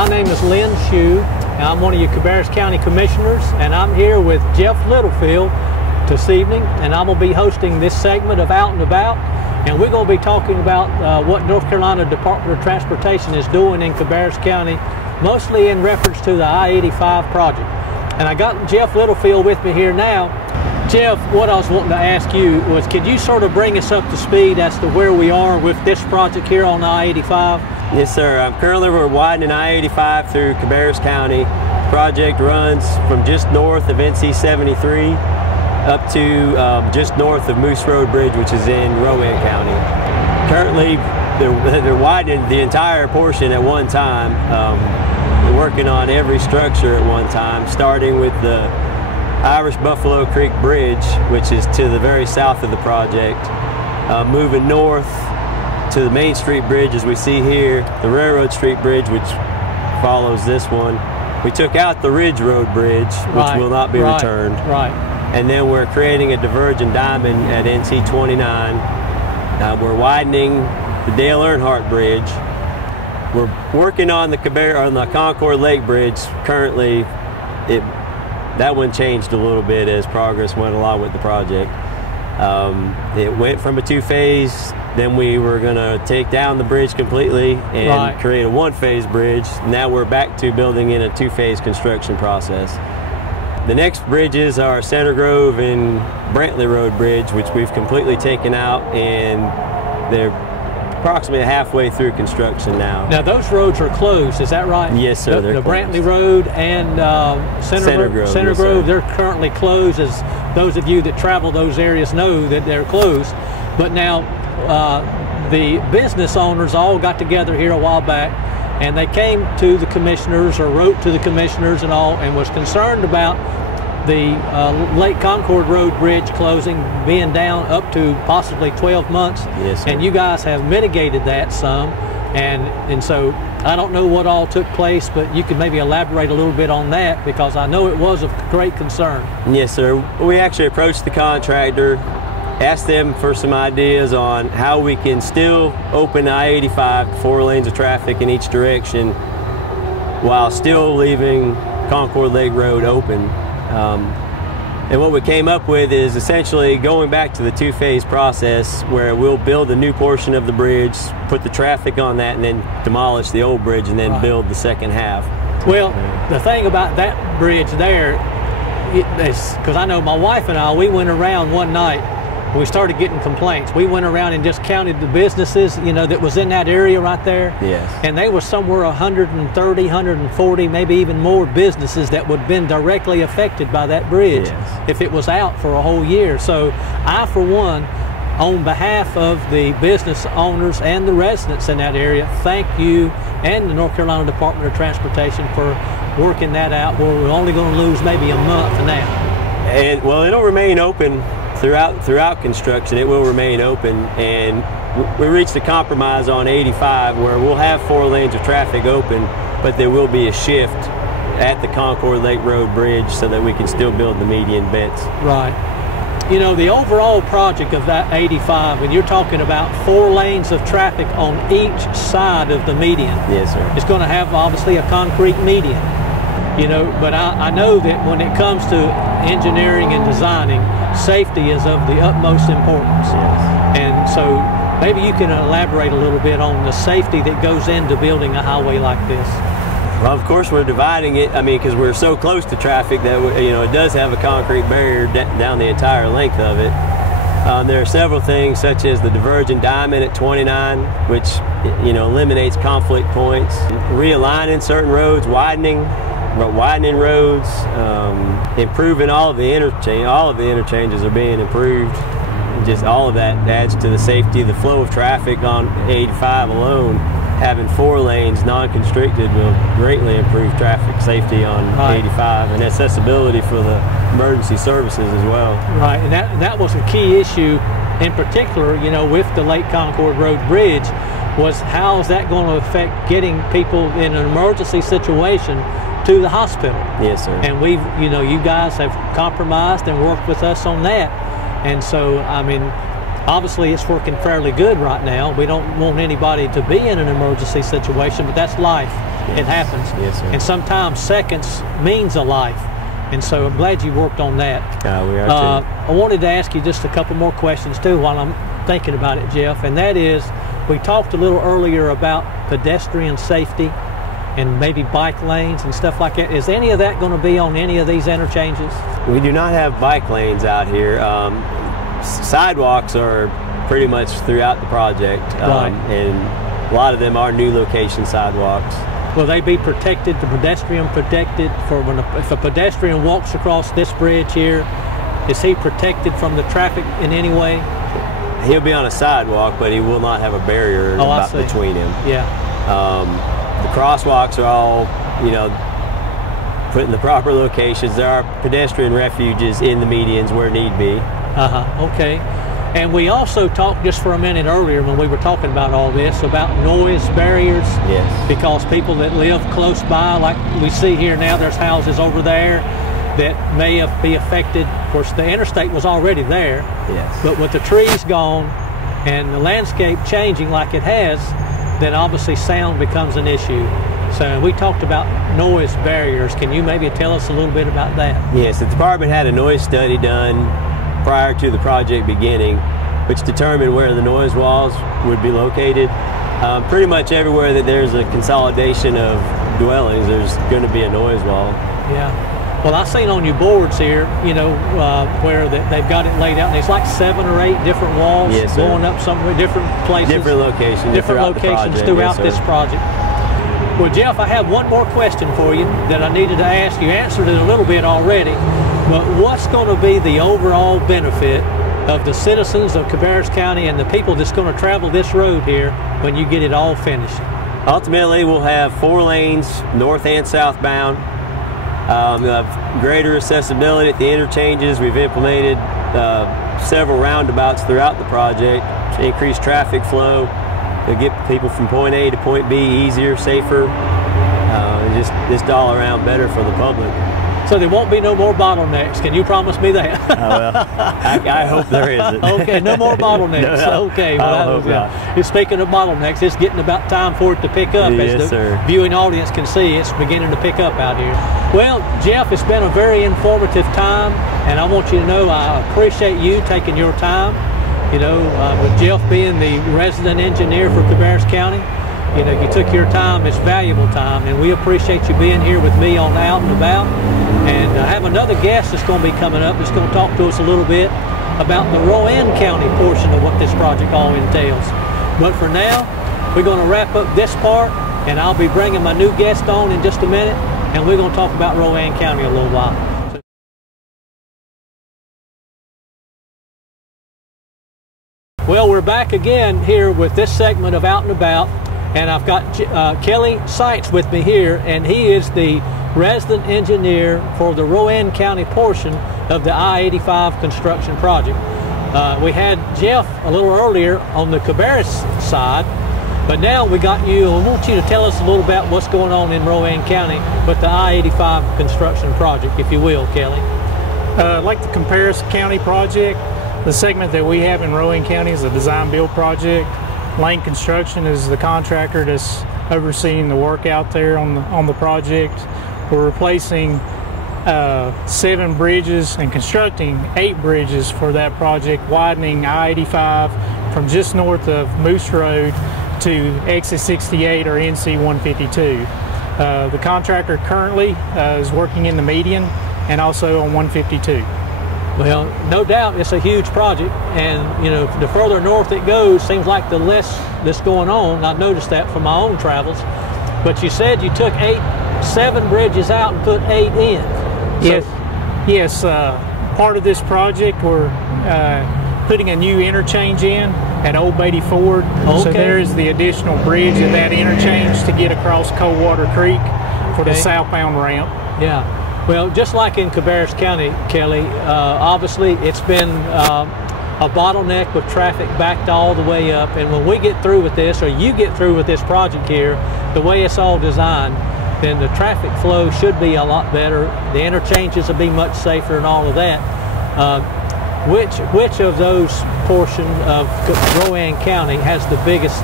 my name is Lynn Shue, and I'm one of your Cabarrus County Commissioners, and I'm here with Jeff Littlefield this evening, and I'm going to be hosting this segment of Out and About, and we're going to be talking about what North Carolina Department of Transportation is doing in Cabarrus County, mostly in reference to the I-85 project. And I got Jeff Littlefield with me here now. Jeff, what I was wanting to ask you was, could you sort of bring us up to speed as to where we are with this project here on I-85? Yes, sir. We're widening I-85 through Cabarrus County. The project runs from just north of NC 73 up to just north of Moose Road Bridge, which is in Rowan County. Currently, they're widening the entire portion at one time. We're working on every structure at one time, starting with the Irish Buffalo Creek Bridge, which is to the very south of the project, moving north to the Main Street Bridge as we see here, the Railroad Street Bridge, which follows this one. We took out the Ridge Road Bridge, which will not be returned. Right. And then we're creating a divergent diamond at NC 29. We're widening the Dale Earnhardt Bridge. We're working on the Concord Lake Bridge. Currently, that one changed a little bit as progress went along with the project. It went from a two-phase, then we were going to take down the bridge completely and create a one-phase bridge. Now we're back to building in a two-phase construction process. The next bridges are Center Grove and Brantley Road Bridge, which we've completely taken out, and they're approximately halfway through construction now. Now those roads are closed, is that right? Yes, sir. The Brantley Road and Center Grove, they're currently closed. As those of you that travel those areas know that they're closed. But now the business owners all got together here a while back, and they came to the commissioners or wrote to the commissioners and all, and was concerned about the Lake Concord Road Bridge closing, being down up to possibly 12 months. Yes, sir. And you guys have mitigated that some, and so I don't know what all took place, but you could maybe elaborate a little bit on that, because I know it was of great concern. Yes, sir. We actually approached the contractor, asked them for some ideas on how we can still open I-85, 4 lanes of traffic in each direction, while still leaving Concord Lake Road open. And what we came up with is essentially going back to the two-phase process, where we'll build a new portion of the bridge, put the traffic on that, and then demolish the old bridge and then build the second half. Well, the thing about that bridge there is, because I know my wife and I, we went around one night, we started getting complaints. We went around and just counted the businesses, you know, that was in that area right there. Yes. And they were somewhere 130, 140, maybe even more businesses that would have been directly affected by that bridge if it was out for a whole year. So I, for one, on behalf of the business owners and the residents in that area, thank you and the North Carolina Department of Transportation for working that out, where we're only going to lose maybe a month now. And well, it'll remain open throughout construction. It will remain open, and we reached a compromise on 85 where we'll have 4 lanes of traffic open, but there will be a shift at the Concord Lake Road Bridge so that we can still build the median bits. Right. You know, the overall project of that 85, when you're talking about 4 lanes of traffic on each side of the median, yes, sir, it's going to have obviously a concrete median. You know, but I know that when it comes to engineering and designing, safety is of the utmost importance. Yes. And so maybe you can elaborate a little bit on the safety that goes into building a highway like this. Well, of course, we're dividing it, because we're so close to traffic that, it does have a concrete barrier down the entire length of it. There are several things, such as the divergent diamond at 29, which, eliminates conflict points, realigning certain roads, widening roads, improving all of the interchange. All of the interchanges are being improved. Just all of that adds to the safety. The flow of traffic on 85 alone, having 4 lanes non-constricted, will greatly improve traffic safety on 85 and accessibility for the emergency services as well. Right, and that was a key issue in particular, with the Lake Concord Road Bridge, was how is that going to affect getting people in an emergency situation to the hospital. Yes, sir. And we've, you guys have compromised and worked with us on that. And so, Obviously, it's working fairly good right now. We don't want anybody to be in an emergency situation, but that's life. Yes. It happens. Yes, sir. And sometimes seconds means a life. And so I'm glad you worked on that. We are too. I wanted to ask you just a couple more questions too while I'm thinking about it, Jeff, and that is, we talked a little earlier about pedestrian safety and maybe bike lanes and stuff like that. Is any of that going to be on any of these interchanges? We do not have bike lanes out here. Sidewalks are pretty much throughout the project, Right. and a lot of them are new location sidewalks. Will they be protected, the pedestrian protected, for when if a pedestrian walks across this bridge here, is he protected from the traffic in any way? He'll be on a sidewalk, but he will not have a barrier between him. Yeah. The crosswalks are all, put in the proper locations. There are pedestrian refuges in the medians where need be. Okay. And we also talked just for a minute earlier when we were talking about all this about noise barriers. Yes. Because people that live close by, like we see here now, there's houses over there that may be affected. Of course, the interstate was already there. Yes. But with the trees gone and the landscape changing like it has, then obviously sound becomes an issue. So we talked about noise barriers. Can you maybe tell us a little bit about that? Yes, the department had a noise study done prior to the project beginning, which determined where the noise walls would be located. Pretty much everywhere that there's a consolidation of dwellings, there's going to be a noise wall. Yeah. Well, I've seen on your boards here, where they've got it laid out, and there's like 7 or 8 different walls. Yes, going up somewhere, different places. Different locations. Different locations throughout this project. Well, Jeff, I have one more question for you that I needed to ask. You answered it a little bit already, but what's going to be the overall benefit of the citizens of Cabarrus County and the people that's going to travel this road here when you get it all finished? Ultimately, we'll have 4 lanes, north and southbound. We'll have greater accessibility at the interchanges. We've implemented several roundabouts throughout the project to increase traffic flow, to get people from point A to point B easier, safer, and just all around better for the public. So there won't be no more bottlenecks. Can you promise me that? Well, I hope there isn't. Okay, no more bottlenecks. No, okay, well, speaking of bottlenecks, it's getting about time for it to pick up. Yes, as the sir. viewing audience can see, it's beginning to pick up out here. Well, Jeff, it's been a very informative time, and I want you to know I appreciate you taking your time. With Jeff being the resident engineer for Cabarrus County, you took your time. It's valuable time, and we appreciate you being here with me on Out and About. And I have another guest that's going to be coming up that's going to talk to us a little bit about the Rowan County portion of what this project all entails. But for now, we're going to wrap up this part, and I'll be bringing my new guest on in just a minute, and we're going to talk about Rowan County a little while. Well, we're back again here with this segment of Out and About, and I've got Kelly Seitz with me here, and he is the resident engineer for the Rowan County portion of the I-85 construction project. We had Jeff a little earlier on the Cabarrus side, but now we got you. I want you to tell us a little about what's going on in Rowan County with the I-85 construction project, if you will, Kelly. Like the Cabarrus County project, the segment that we have in Rowan County is a design-build project. Lane Construction is the contractor that's overseeing the work out there on the project. We're replacing 7 bridges and constructing 8 bridges for that project, widening I-85 from just north of Moose Road to exit 68 or NC 152. The contractor currently is working in the median and also on 152. Well, no doubt it's a huge project, and the further north it goes, seems like the less that's going on. I've noticed that from my own travels. But you said you took 7 bridges out and put 8 in. Yes. Part of this project, we're putting a new interchange in at Old Beatty Ford. Okay. So there is the additional bridge at that interchange to get across Coldwater Creek for the southbound ramp. Yeah. Well, just like in Cabarrus County, Kelly, obviously it's been a bottleneck with traffic backed all the way up. And when we get through with this, or you get through with this project here, the way it's all designed, then the traffic flow should be a lot better. The interchanges will be much safer and all of that. Which of those portion of Rowan County has the biggest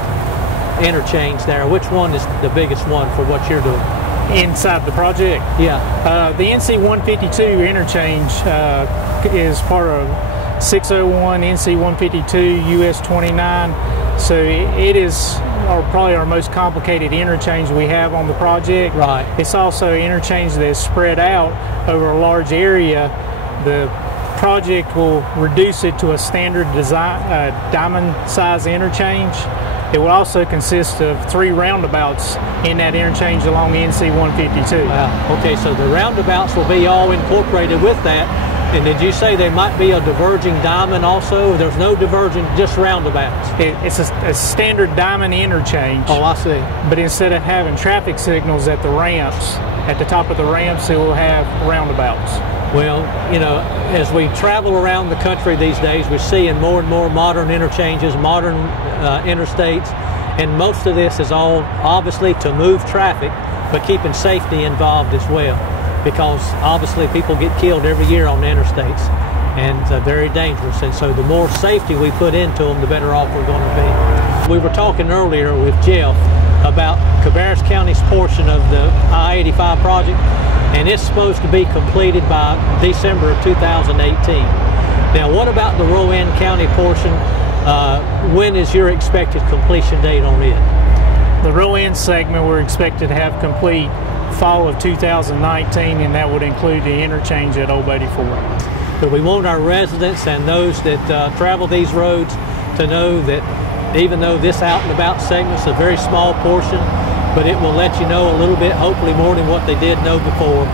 interchange there? Which one is the biggest one for what you're doing? Inside the project? Yeah. The NC 152 interchange is part of 601 NC 152 US 29. So it is probably our most complicated interchange we have on the project. Right. It's also an interchange that is spread out over a large area. The project will reduce it to a standard design diamond size interchange. It will also consist of 3 roundabouts in that interchange along NC 152. Wow. Okay, so the roundabouts will be all incorporated with that. And did you say there might be a diverging diamond also? There's no diverging, just roundabouts. It's a standard diamond interchange. Oh, I see. But instead of having traffic signals at the ramps, at the top of the ramps, it will have roundabouts. Well, you know, as we travel around the country these days, we're seeing more and more modern interchanges, modern interstates, and most of this is all obviously to move traffic, but keeping safety involved as well, because obviously people get killed every year on the interstates, and very dangerous. And so the more safety we put into them, the better off we're going to be. We were talking earlier with Jeff about Cabarrus County's portion of the I-85 project, and it's supposed to be completed by December of 2018. Now, what about the Rowan County portion? When is your expected completion date on it? The Rowan segment we're expected to have complete fall of 2019, and that would include the interchange at Old Betty Ford. But we want our residents and those that travel these roads to know that even though this out and about segment is a very small portion, but it will let you know a little bit, hopefully more than what they did know before.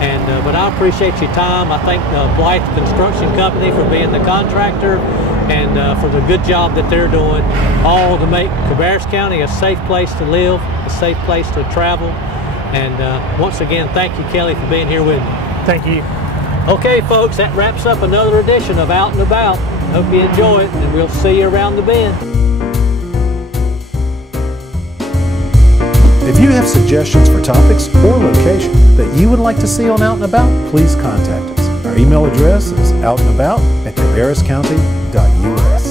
And but I appreciate your time. I thank the Blythe Construction Company for being the contractor and for the good job that they're doing, all to make Cabarrus County a safe place to live, a safe place to travel. And once again, thank you, Kelly, for being here with me. Thank you. Okay, folks, that wraps up another edition of Out and About. Hope you enjoy it, and we'll see you around the bend. If you have suggestions for topics or location that you would like to see on Out and About, please contact us. Our email address is outandabout@cabarruscounty.us.